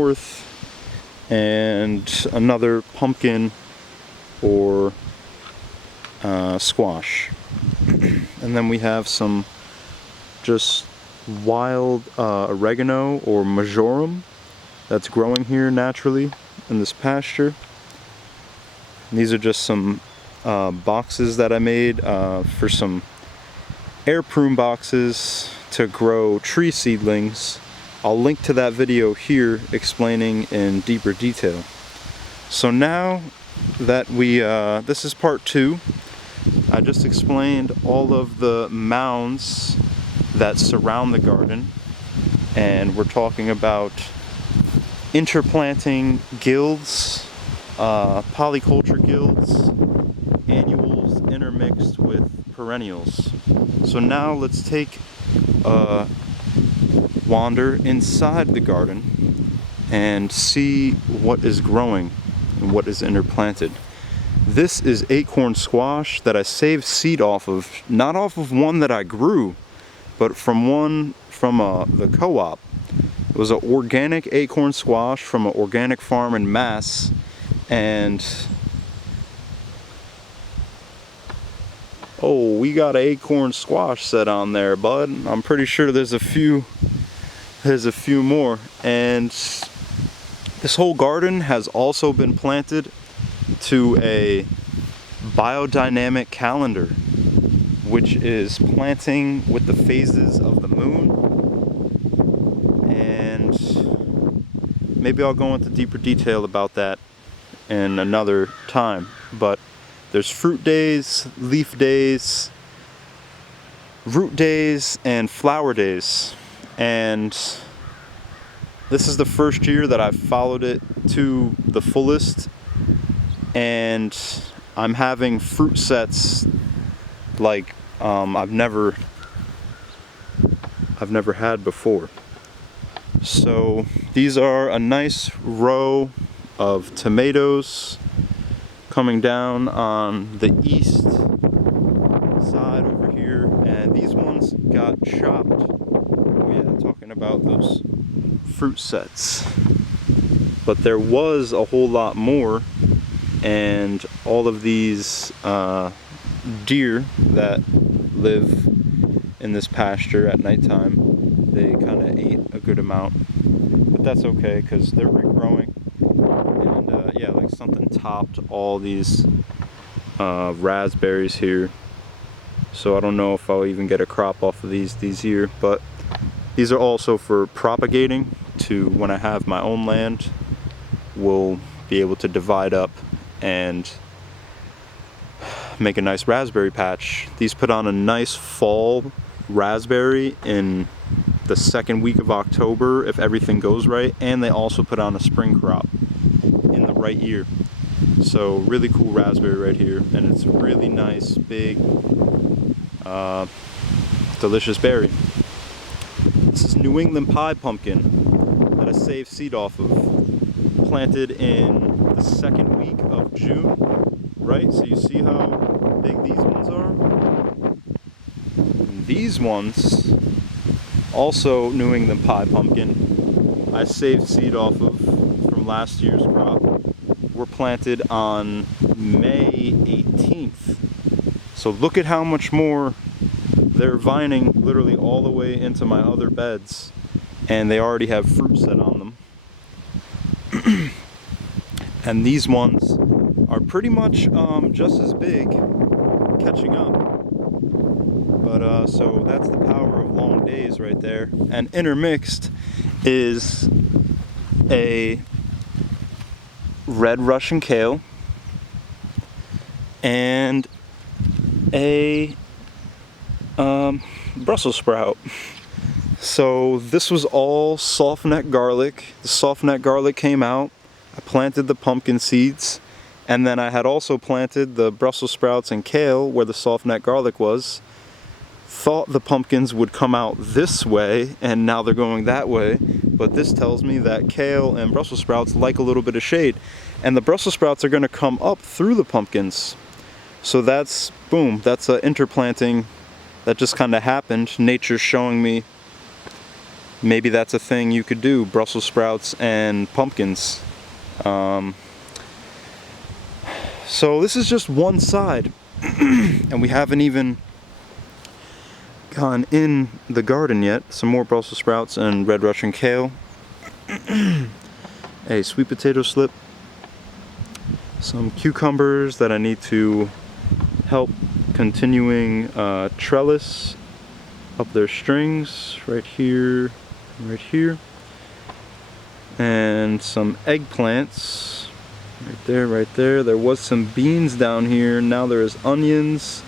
fourth, and another pumpkin or squash. And then we have some just wild oregano or marjoram that's growing here naturally in this pasture. And these are just some boxes that I made for some air prune boxes to grow tree seedlings. I'll link to that video here explaining in deeper detail. So now that this is part 2, I just explained all of the mounds that surround the garden, and we're talking about InterPlanting guilds, Polyculture guilds, annuals intermixed with perennials. So now let's take a wander inside the garden and see what is growing and what is interplanted. This is acorn squash that I saved seed off of, not off of one that I grew, but from one from the co-op. It was an organic acorn squash from an organic farm in Mass, and oh, we got an acorn squash set on there, bud. I'm pretty sure there's a few more. And this whole garden has also been planted to a biodynamic calendar, which is planting with the phases of the moon. And maybe I'll go into deeper detail about that in another time. But there's fruit days, leaf days, root days, and flower days. And this is the first year that I've followed it to the fullest, and I'm having fruit sets like I've never had before. So these are a nice row of tomatoes coming down on the east side over here, and these ones got chopped. Oh yeah, talking about those fruit sets. But there was a whole lot more, and all of these deer that live in this pasture at nighttime, they kind of ate a good amount, but that's okay because they're regrowing. And yeah, like something topped all these raspberries here, so I don't know if I'll even get a crop off of these year, but these are also for propagating to when I have my own land. We'll be able to divide up and make a nice raspberry patch. These put on a nice fall raspberry in the second week of October if everything goes right, and they also put on a spring crop in the right year. So really cool raspberry right here, and it's a really nice big delicious berry. This is New England pie pumpkin that I saved seed off of, planted in the second week of June, right? So you see how big these ones are? And these ones, also New England pie pumpkin, I saved seed off of from last year's crop, were planted on May 18th. So look at how much more they're vining literally all the way into my other beds, and they already have fruit set on them. And these ones are pretty much just as big, catching up. But so that's the power of long days right there. And intermixed is a red Russian kale and a Brussels sprout. So this was all soft-neck garlic. The soft-neck garlic came out. I planted the pumpkin seeds, and then I had also planted the Brussels sprouts and kale where the soft-neck garlic was. Thought the pumpkins would come out this way, and now they're going that way. But this tells me that kale and Brussels sprouts like a little bit of shade, and the Brussels sprouts are going to come up through the pumpkins. So that's, boom, that's an interplanting that just kind of happened. Nature's showing me maybe that's a thing you could do, Brussels sprouts and pumpkins. So this is just one side, and we haven't even gone in the garden yet. Some more Brussels sprouts and red Russian kale, a sweet potato slip, some cucumbers that I need to help continuing trellis up their strings right here, and some eggplants right there. There was some beans down here. Now there is onions,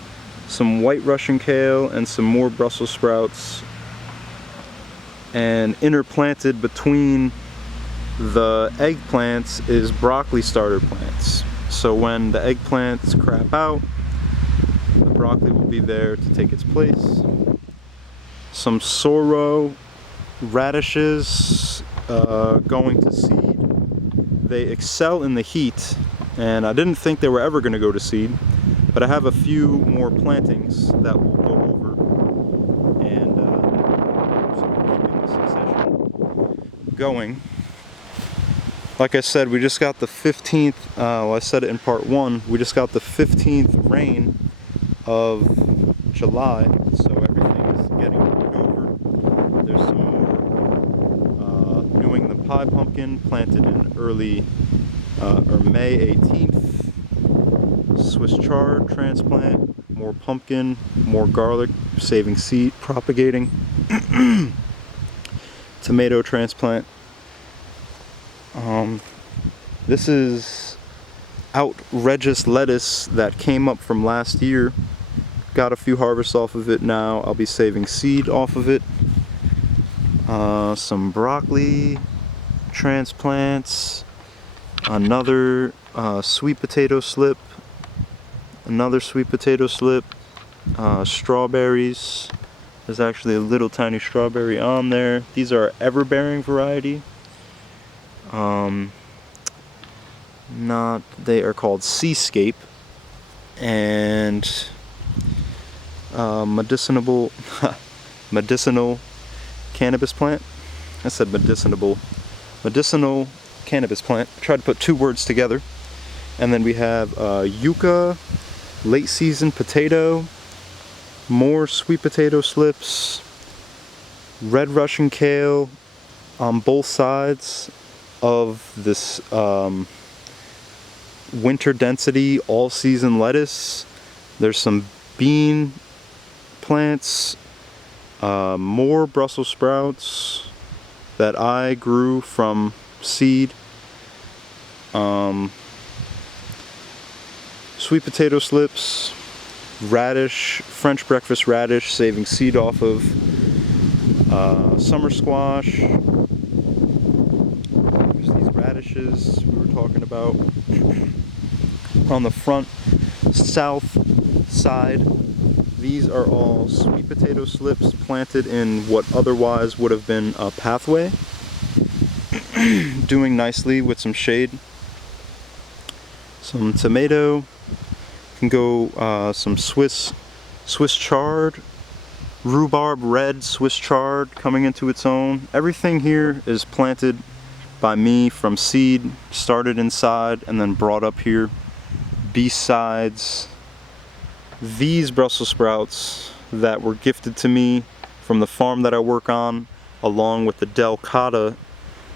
some white Russian kale, and some more Brussels sprouts. And interplanted between the eggplants is broccoli starter plants. So when the eggplants crap out, the broccoli will be there to take its place. Some sorrel radishes going to seed. They excel in the heat, and I didn't think they were ever going to go to seed, but I have a few more plantings that will go over, and so we're keeping the succession going. Like I said, we just got the 15th, well, I said it in part 1, we just got the 15th rain of July, so everything is getting moved over. There's some more New England pie pumpkin planted in early or May 18th. Swiss chard transplant, more pumpkin, more garlic, saving seed, propagating. Tomato transplant. This is outrageous lettuce that came up from last year. Got a few harvests off of it now. I'll be saving seed off of it. Some broccoli transplants. Another sweet potato slip. Another sweet potato slip. Strawberries. There's actually a little tiny strawberry on there. These are everbearing variety. They are called Seascape, and medicinal cannabis plant. I said medicinal cannabis plant. I tried to put two words together. And then we have yucca, late season potato, more sweet potato slips, red Russian kale on both sides of this winter density all season lettuce. There's some bean plants, more Brussels sprouts that I grew from seed, sweet potato slips, radish, French breakfast radish, saving seed off of, summer squash. There's these radishes we were talking about. On the front south side, these are all sweet potato slips planted in what otherwise would have been a pathway. Doing nicely with some shade. Some tomato, can go some Swiss chard, rhubarb red Swiss chard coming into its own. Everything here is planted by me from seed, started inside and then brought up here. Besides these Brussels sprouts that were gifted to me from the farm that I work on, along with the delicata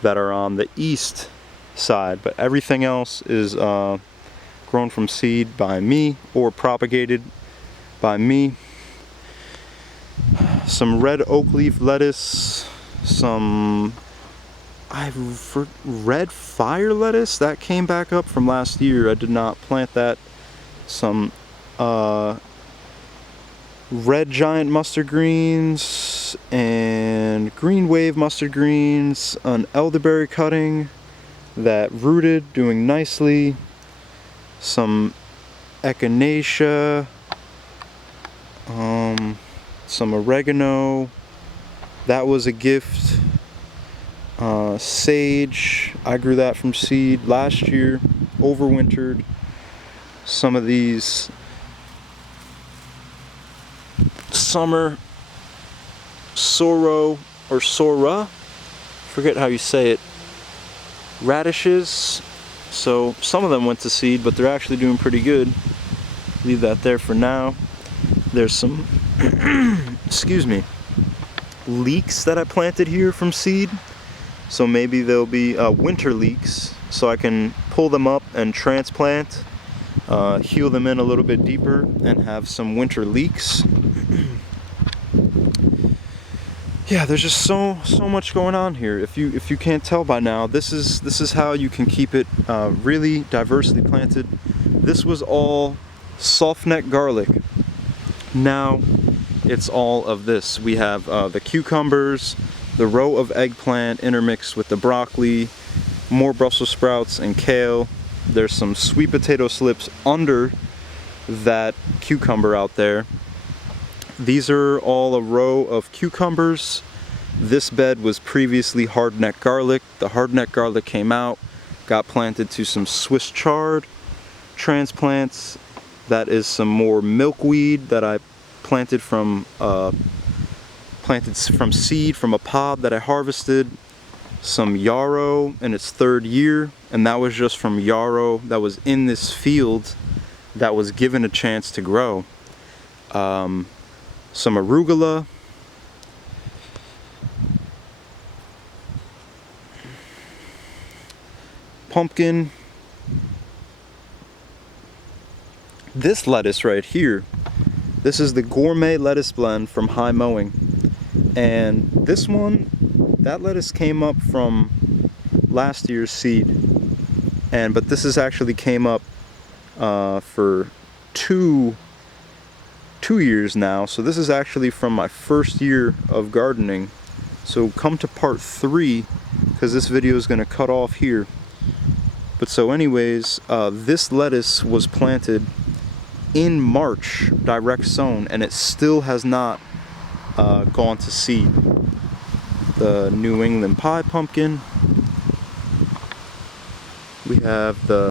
that are on the east side, but everything else is grown from seed by me or propagated by me. Some red oak leaf lettuce, some red fire lettuce that came back up from last year. I did not plant that. Some red giant mustard greens and green wave mustard greens, an elderberry cutting that rooted, doing nicely, some echinacea, some oregano, that was a gift. Sage, I grew that from seed last year, overwintered. Some of these summer sorrel or Sora, forget how you say it, radishes. So some of them went to seed, but they're actually doing pretty good. Leave that there for now. There's some, excuse me, leeks that I planted here from seed. So maybe there'll be winter leeks, so I can pull them up and transplant, heal them in a little bit deeper, and have some winter leeks. Yeah, there's just so much going on here. If you can't tell by now, this is how you can keep it really diversely planted. This was all soft neck garlic. Now it's all of this. We have the cucumbers, the row of eggplant intermixed with the broccoli, more Brussels sprouts and kale. There's some sweet potato slips under that cucumber out there. These are all a row of cucumbers. This bed was previously hardneck garlic. The hardneck garlic came out, got planted to some Swiss chard transplants. That is some more milkweed that I planted from seed from a pod that I harvested. Some yarrow in its 3rd year, and that was just from yarrow that was in this field that was given a chance to grow. Some arugula, pumpkin. This lettuce right here, this is the gourmet lettuce blend from High Mowing, and this one, that lettuce came up from last year's seed, but this is actually came up for two years now. So this is actually from my 1st year of gardening. So come to part 3, because this video is going to cut off here. But so anyways, this lettuce was planted in March, direct sown, and it still has not gone to seed. The New England pie pumpkin. We have the